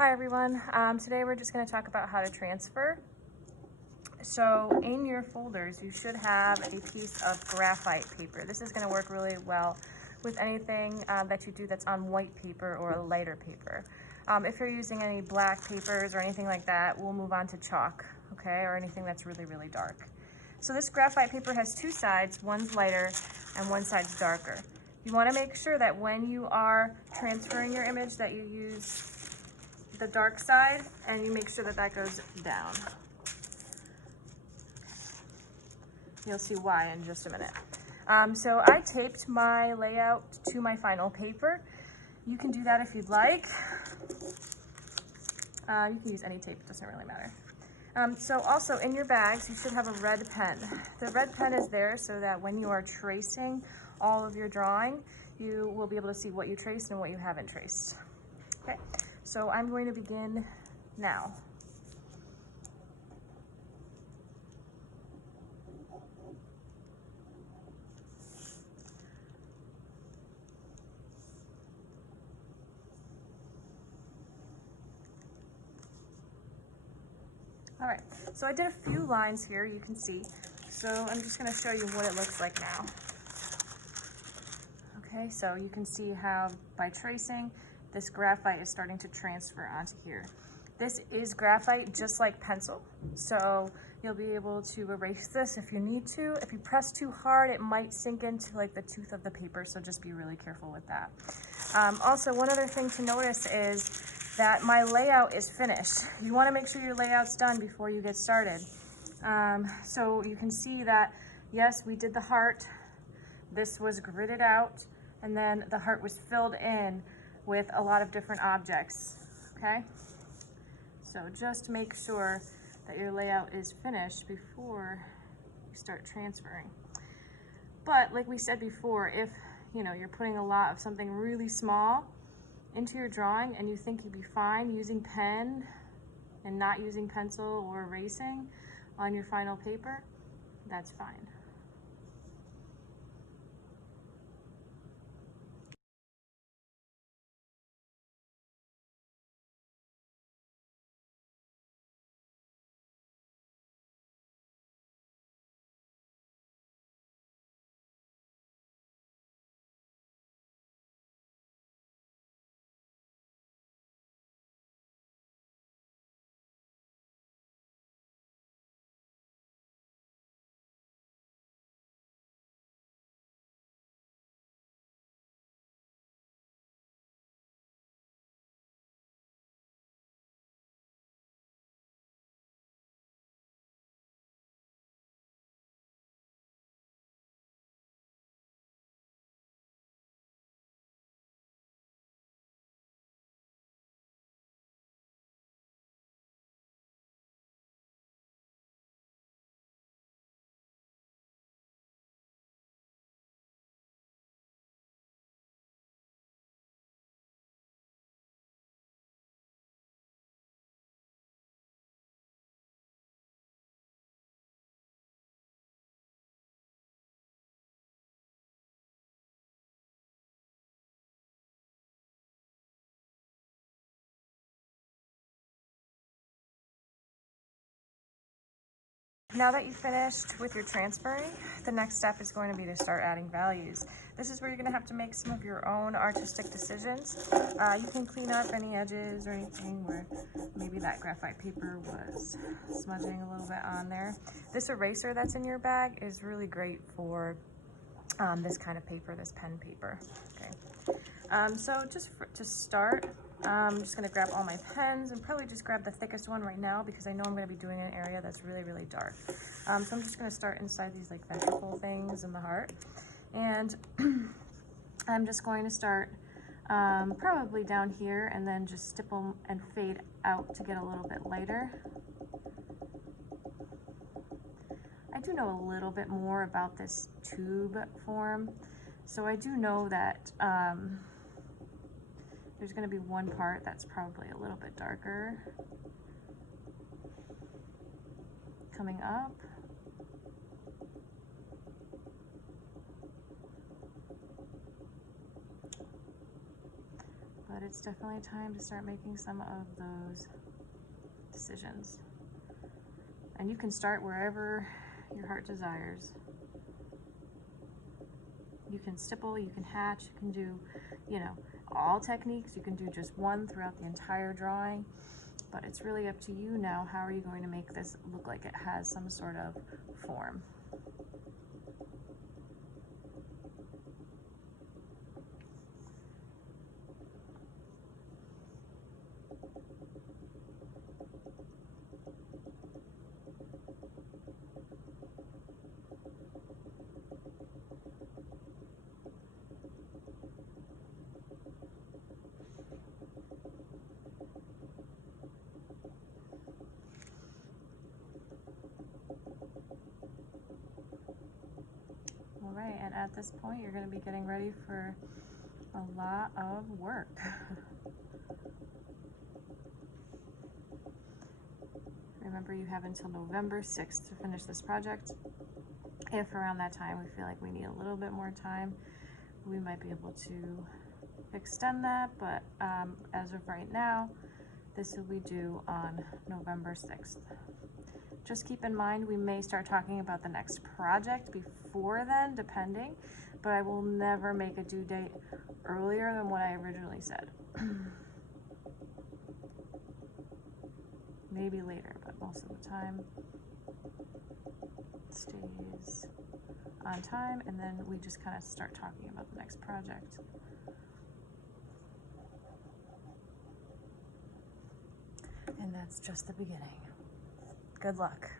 Hi everyone, today we're just going to talk about how to transfer. So in your folders you should have a piece of graphite paper. This is going to work really well with anything that you do that's on white paper or a lighter paper. If you're using any black papers or anything like that, we'll move on to chalk, okay, or anything that's really dark. So this graphite paper has two sides, one's lighter and one side's darker. You want to make sure that when you are transferring your image that you use the dark side and you make sure that that goes down. You'll see why in just a minute. So I taped my layout to my final paper. You can do that if you'd like. You can use any tape, it doesn't really matter. So also in your bags, you should have a red pen. The red pen is there so that when you are tracing all of your drawing, you will be able to see what you traced and what you haven't traced. Okay, so I'm going to begin now. All right, so I did a few lines here, you can see. So I'm just gonna show you what it looks like now. Okay, so you can see how by tracing, this graphite is starting to transfer onto here. This is graphite just like pencil, so you'll be able to erase this if you need to. If you press too hard, it might sink into like the tooth of the paper, so just be really careful with that. Also, one other thing to notice is that my layout is finished. You want to make sure your layout's done before you get started. So you can see that, yes, we did the heart. This was gridded out, and then the heart was filled in with a lot of different objects, okay? So just make sure that your layout is finished before you start transferring. But like we said before, if you're putting a lot of something really small into your drawing and you think you'd be fine using pen and not using pencil or erasing on your final paper, that's fine. Now that you've finished with your transferring, the next step is going to be to start adding values. This is where you're going to have to make some of your own artistic decisions. You can clean up any edges or anything where maybe that graphite paper was smudging a little bit on there. This eraser that's in your bag is really great for this kind of paper, this pen paper. Okay. So just to start, I'm just going to grab all my pens and probably just grab the thickest one right now because I know I'm going to be doing an area that's really dark. So I'm just going to start inside these like ventricle things in the heart, and I'm just going to start probably down here and then just stipple and fade out to get a little bit lighter. I do know a little bit more about this tube form, so I do know that there's going to be one part that's probably a little bit darker coming up. But but it's definitely time to start making some of those decisions. And you can start wherever your heart desires. You can stipple, you can hatch, you can do, you know, all techniques. You can do just one throughout the entire drawing, but it's really up to you now. How are you going to make this look like it has some sort of form? All right, and at this point, you're going to be getting ready for a lot of work. Remember, you have until November 6th to finish this project. If around that time we feel like we need a little bit more time, we might be able to extend that, but as of right now, this will be due on November 6th. Just keep in mind, we may start talking about the next project before then, depending, but I will never make a due date earlier than what I originally said. Maybe later, but most of the time it stays on time, and then we just kind of start talking about the next project. And that's just the beginning. Good luck.